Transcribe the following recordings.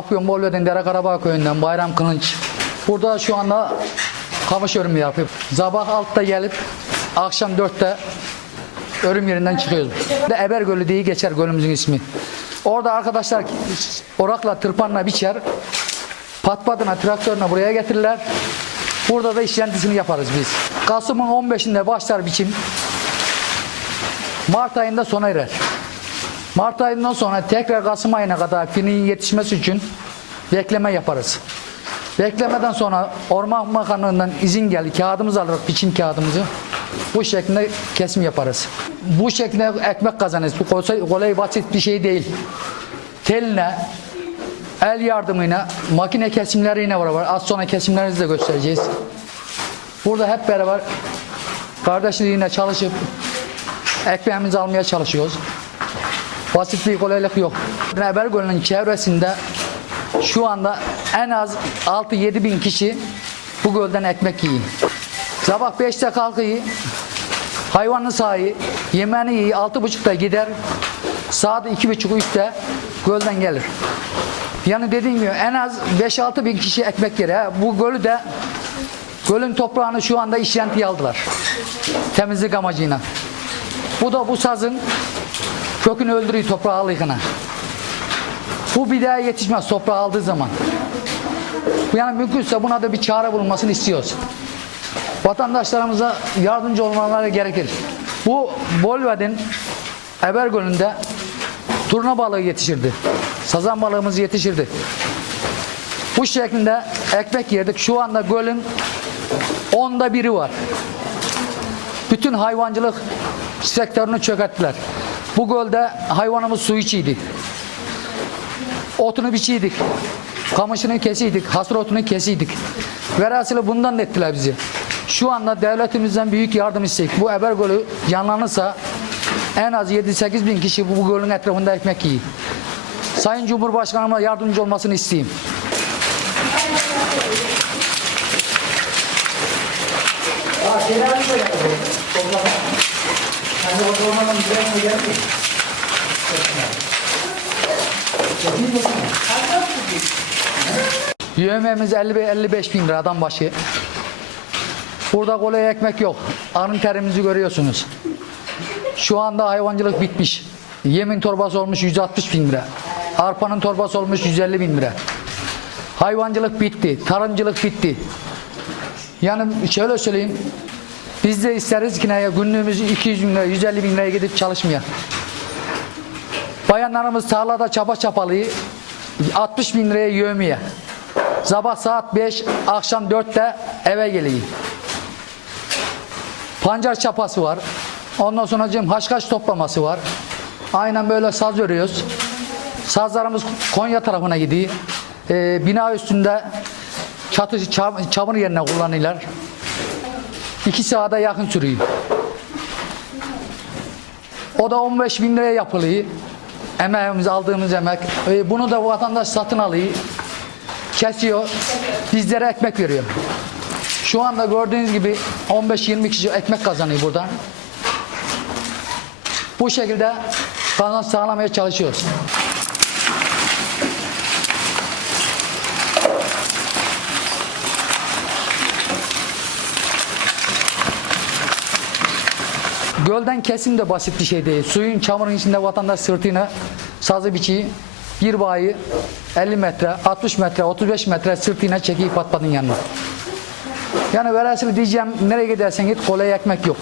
Afyon Bolve'den Dere Karabağ köyünden Bayram Kılınç. Burada şu anda kamış örümü yapıp sabah 6'da gelip akşam 4'te örüm yerinden çıkıyoruz. De Eber Gölü diye geçer gölümüzün ismi. Orada arkadaşlar orakla tırpanla biçer. Patpadına traktörüne buraya getirirler. Burada da işlentisini yaparız biz. Kasım'ın 15'inde başlar biçim. Mart ayında sona erer. Mart ayından sonra tekrar Kasım ayına kadar finiğin yetişmesi için bekleme yaparız. Beklemeden sonra Orman Bakanlığı'ndan izin geldi. Kağıdımızı alırız, biçim kağıdımızı. Bu şekilde kesim yaparız. Bu şekilde ekmek kazanırız. Bu kolay, kolay basit bir şey değil. Teline, el yardımıyla, makine kesimleriyle beraber az sonra kesimlerinizi de göstereceğiz. Burada hep beraber kardeşliğine çalışıp ekmeğimizi almaya çalışıyoruz. Basit bir kolaylık yok. Ebergöl'ün çevresinde şu anda en az 6-7 bin kişi bu gölden ekmek yiyor. Sabah 5'te kalkıyor, hayvanını sahayı, yemeğini yiyor, 6.30'da gider, saat 2.30-3'te gölden gelir. Yani dediğim gibi en az 5-6 bin kişi ekmek yer. Bu gölü de gölün toprağını şu anda işlentiye aldılar. Temizlik amacıyla. Bu da bu sazın kökünü öldürüyor toprağı alıkına. Bu bir daha yetişmez toprağı aldığı zaman. Yani mümkünse buna da bir çare bulunmasını istiyoruz. Vatandaşlarımıza yardımcı olmaları gerekir. Bu Bolved'in Ebergöl'ünde turna balığı yetişirdi. Sazan balığımız yetişirdi. Bu şeklinde ekmek yerdik. Şu anda gölün onda biri var. Bütün hayvancılık sektörünü çökerttiler. Bu gölde hayvanımız su içiydi. Otunu biçiydik. Kamışını kesiydik. Hasır otunu kesiydik. Velhasıyla bundan da ettiler bizi. Şu anda devletimizden büyük yardım istedik. Bu Eber Gölü canlanırsa en az 7-8 bin kişi bu gölün etrafında ekmek yiyor. Sayın Cumhurbaşkanıma yardımcı olmasını isteyeyim. Yövmemiz 50-55 bin lira adam başı. Burada kolay ekmek yok. Arın terimizi görüyorsunuz. Şu anda hayvancılık bitmiş. Yemin torbası olmuş 160 bin lira. Arpanın torbası olmuş 150 bin lira. Hayvancılık bitti. Tarımcılık bitti. Yani şöyle söyleyeyim. Biz de isteriz ki ne, günlüğümüz 200 bin lira, 150 bin liraya gidip çalışmaya. Bayanlarımız tarlada çapa çapalıyı 60 bin liraya yövmeye. Sabah saat 5, akşam 4'te eve geliyor. Pancar çapası var. Ondan sonra cim haşhaş toplaması var. Aynen böyle saz örüyoruz. Sazlarımız Konya tarafına gidiyor. Ee, bina üstünde çatı çam- yerine kullanıyorlar. İki saate yakın sürüyor. O da 15 bin liraya yapılıyor. Emeğimiz aldığımız emek. Ee, bunu da vatandaş satın alıyor. Kesiyor. Bizlere ekmek veriyor. Şu anda gördüğünüz gibi 15-20 kişi ekmek kazanıyor buradan. Bu şekilde kazanç sağlamaya çalışıyoruz. Gölden kesim de basit bir şey değil. Suyun çamurun içinde vatandaş sırtına sazı biçiyi bir bayi 50 metre, 60 metre, 35 metre sırtına çekip patpadın yanına. Yani velhasıl diyeceğim nereye gidersen git kolay ekmek yok.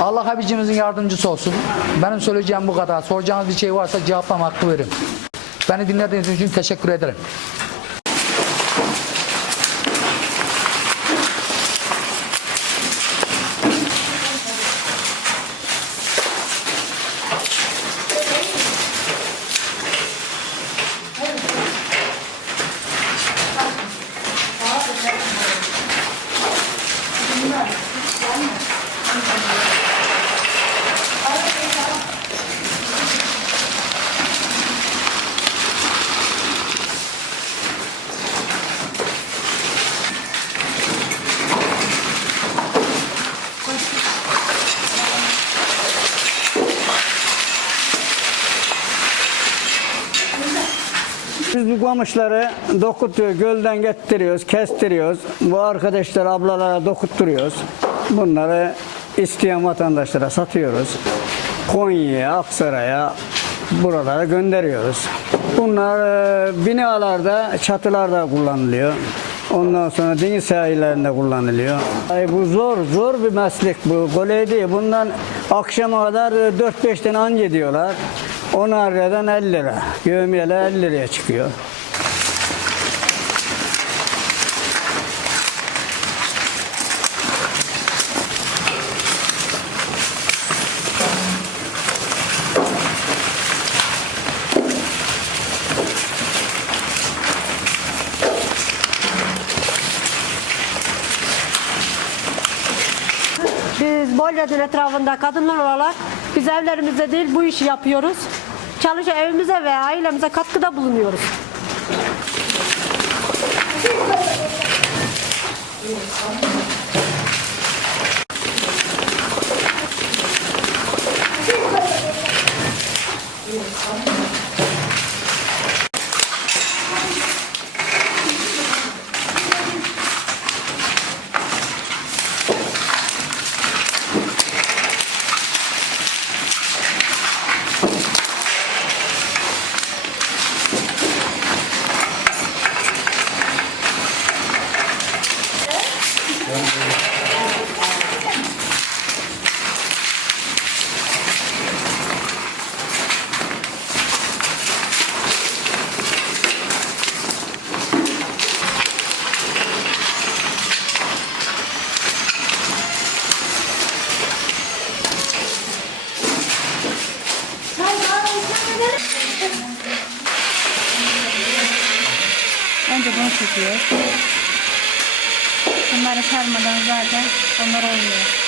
Allah Habibimizin yardımcısı olsun. Benim söyleyeceğim bu kadar. Soracağınız bir şey varsa cevaplama hakkı veririm. Beni dinlediğiniz için teşekkür ederim. Bu kamışları dokutuyor, gölden getiriyoruz, kestiriyoruz. Bu arkadaşlar, ablalara dokutturuyoruz. Bunları isteyen vatandaşlara satıyoruz. Konya'ya, Aksaray'a, buralara gönderiyoruz. Bunlar e, binalarda, çatılarda kullanılıyor. Ondan sonra deniz sahillerinde kullanılıyor. Ay bu zor, zor bir meslek bu. Kolay değil. Bundan akşama kadar 4-5 tane anca diyorlar. 10 liradan 50 lira. Yövmiyeler 50 liraya çıkıyor. Biz Bolya'nın etrafında kadınlar olarak biz evlerimizde değil bu işi yapıyoruz. Çalışa evimize ve ailemize katkıda bulunuyoruz. Önce bunu çekiyor. Bunları sarmadan zaten onlar olmuyor.